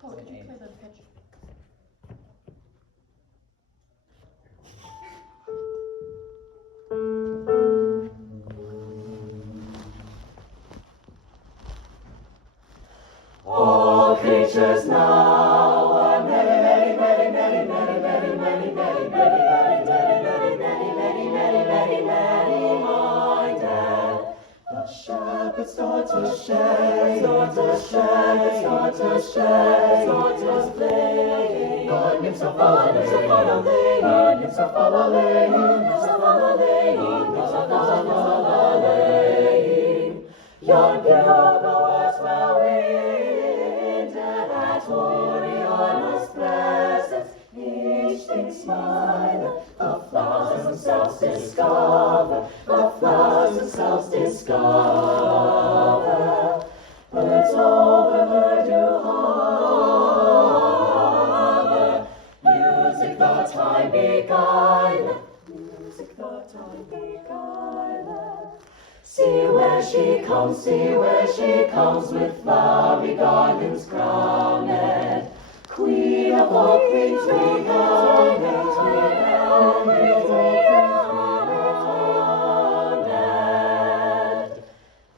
Could you play the pitch? All creatures now are many, many, many, many, many, many, many, many, minded. The shepherd's daughters shake, daughters playing. The nymphs are following, the nymphs are following, the nymphs are following. Yon bugle was well winded at Oriona's presence. Each thing smiled, the flowers themselves discover, the flowers themselves discover. Birds over her do hover, music the time beguile, music the time beguile. See where she comes with flowery garlands crowned. Queen of all queens, renowned.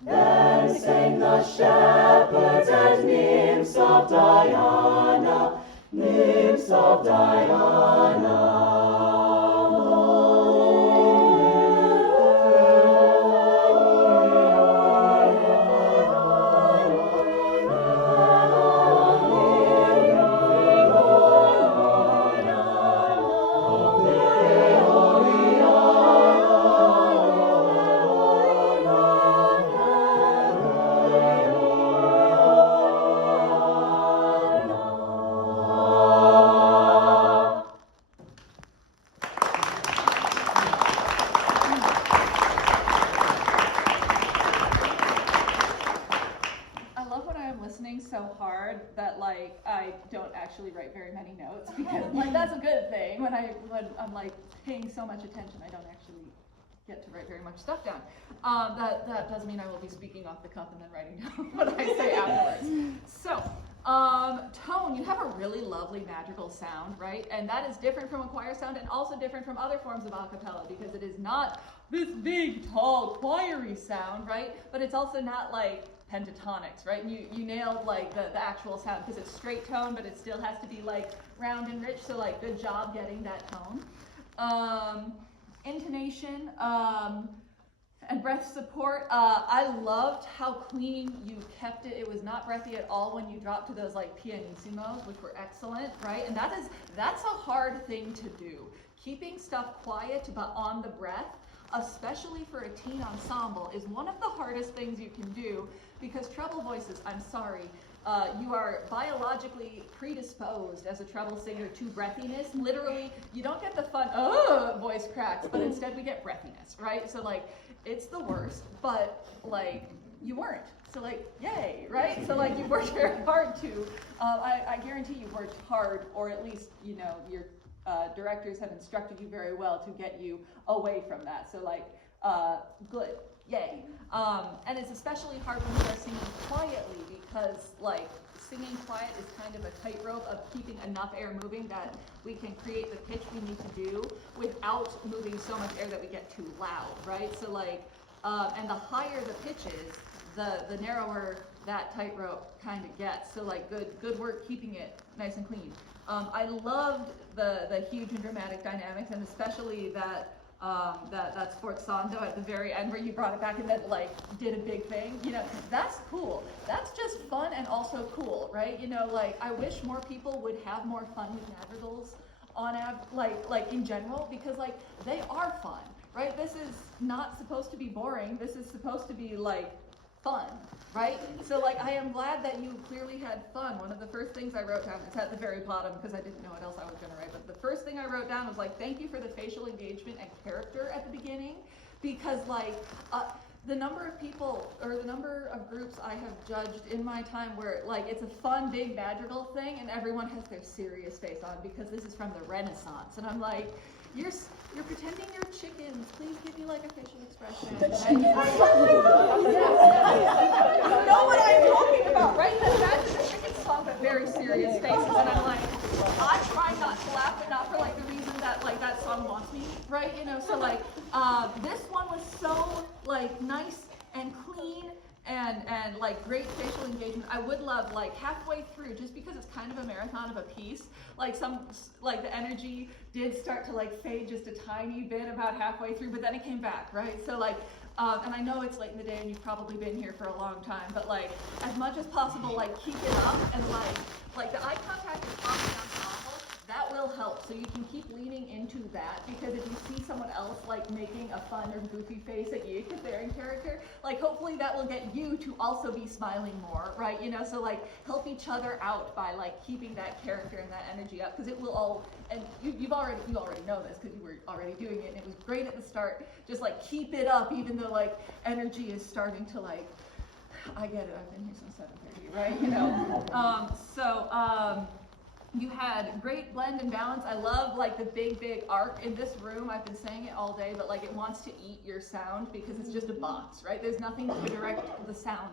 Then sang the shepherds and nymphs of Diana, nymphs of Diana. Write very many notes because like that's a good thing. When I'm like paying so much attention, I don't actually get to write very much stuff down. That doesn't mean I will be speaking off the cuff and then writing down what I say afterwards. So, tone, you have a really lovely madrigal sound, right? And that is different from a choir sound and also different from other forms of a cappella because it is not this big, tall, choiry sound, right? But it's also not like pentatonics, right? You nailed like the actual sound because it's straight tone, but it still has to be like round and rich. So like good job getting that tone. Intonation and breath support. I loved how clean you kept it. It was not breathy at all when you dropped to those like pianissimos, which were excellent, right? And that's a hard thing to do. Keeping stuff quiet but on the breath, especially for a teen ensemble, is one of the hardest things you can do because treble voices, I'm sorry, you are biologically predisposed as a treble singer to breathiness. Literally, you don't get the fun, voice cracks, but instead we get breathiness, right? So like, it's the worst, but like, you weren't. So like, yay, right? So like, you worked very hard to, I guarantee you worked hard, or at least, you know, your directors have instructed you very well to get you away from that. So like, good, yay. And it's especially hard when you are singing quietly because like singing quiet is kind of a tightrope of keeping enough air moving that we can create the pitch we need to do without moving so much air that we get too loud, right? So like, and the higher the pitch is, the narrower that tightrope kind of gets. So like good work keeping it nice and clean. I loved the huge and dramatic dynamics, and especially that sforzando at the very end where you brought it back and then like did a big thing. You know, that's cool. That's just fun and also cool, right? You know, like I wish more people would have more fun with madrigals like in general, because like they are fun, right? This is not supposed to be boring. This is supposed to be like fun, right? So like I am glad that you clearly had fun. One of the first things I wrote down, it's at the very bottom because I didn't know what else I was going to write, but the first thing I wrote down was like, thank you for the facial engagement and character at the beginning, because like the number of people or the number of groups I have judged in my time where like it's a fun big madrigal thing and everyone has their serious face on because this is from the Renaissance, and I'm like, you're pretending you're chickens. Please give me like a facial expression. You know what I'm talking about, right? That's faces, and I'm like, I'm trying not to laugh, but not for like the reason that like that song wants me, right? You know, so like this one was so like nice and clean and like great facial engagement. I would love like halfway through, just because it's kind of a marathon of a piece, like the energy did start to like fade just a tiny bit about halfway through, but then it came back, right? So like, and I know it's late in the day and you've probably been here for a long time, but like as much as possible, like keep it up, and like the eye contact is probably ensemble. That will help, so you can keep leaning into that, because if you see someone else like making a fun or goofy face at you because they're in character, like hopefully that will get you to also be smiling more, right? You know, so like help each other out by like keeping that character and that energy up, because it will all, and you already know this because you were already doing it and it was great at the start. Just like keep it up, even though like energy is starting to like, I get it, I've been here since 7:30, right? You know, you had great blend and balance. I love like the big arc in this room. I've been saying it all day, but like it wants to eat your sound because it's just a box, right? There's nothing to direct the sound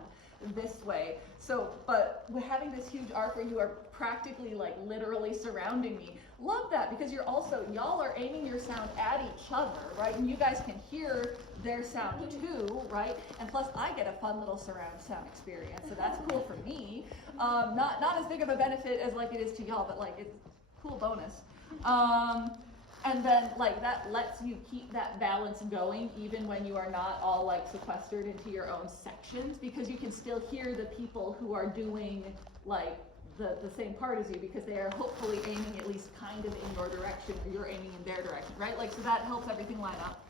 this way. So, but we're having this huge arc where you are practically like literally surrounding me. Love that, because y'all are aiming your sound at each other, right? And you guys can hear their sound too, right? And plus I get a fun little surround sound experience, so that's cool for me. Not as big of a benefit as like it is to y'all, but like it's a cool bonus. And then like that lets you keep that balance going even when you are not all like sequestered into your own sections, because you can still hear the people who are doing like the same part as you, because they are hopefully aiming at least kind of in your direction, or you're aiming in their direction, right? Like, so that helps everything line up.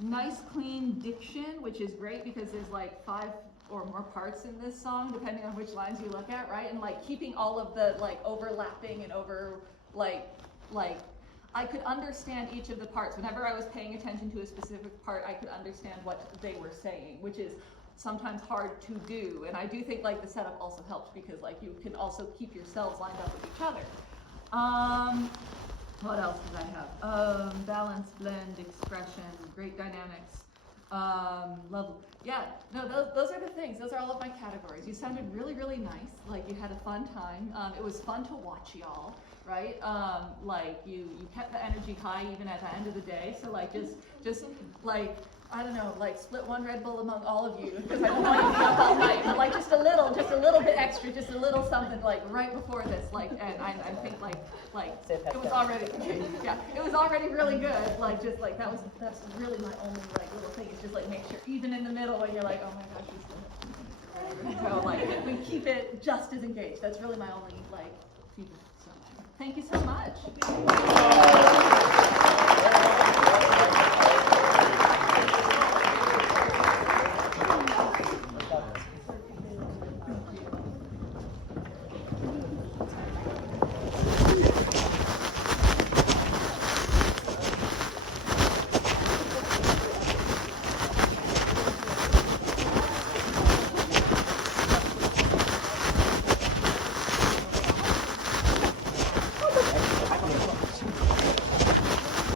Nice clean diction, which is great because there's like 5 or more parts in this song, depending on which lines you look at, right? And like keeping all of the like overlapping and I could understand each of the parts. Whenever I was paying attention to a specific part, I could understand what they were saying, which is sometimes hard to do. And I do think like the setup also helps, because like you can also keep yourselves lined up with each other. What else did I have? Balance, blend, expression, great dynamics. Love, yeah, no, those are the things. Those are all of my categories. You sounded really nice. Like you had a fun time. It was fun to watch y'all, right? Like you kept the energy high even at the end of the day. So like just like, I don't know, like split one Red Bull among all of you, because I don't want you to be up all night, but like just a little bit extra, just a little something like right before this, like, and I think like it was already, yeah, it was already really good, like just like that's really my only like little thing, is just like make sure even in the middle when you're like, oh my gosh, she's still, so like we keep it just as engaged. That's really my only like feedback. So thank you so much.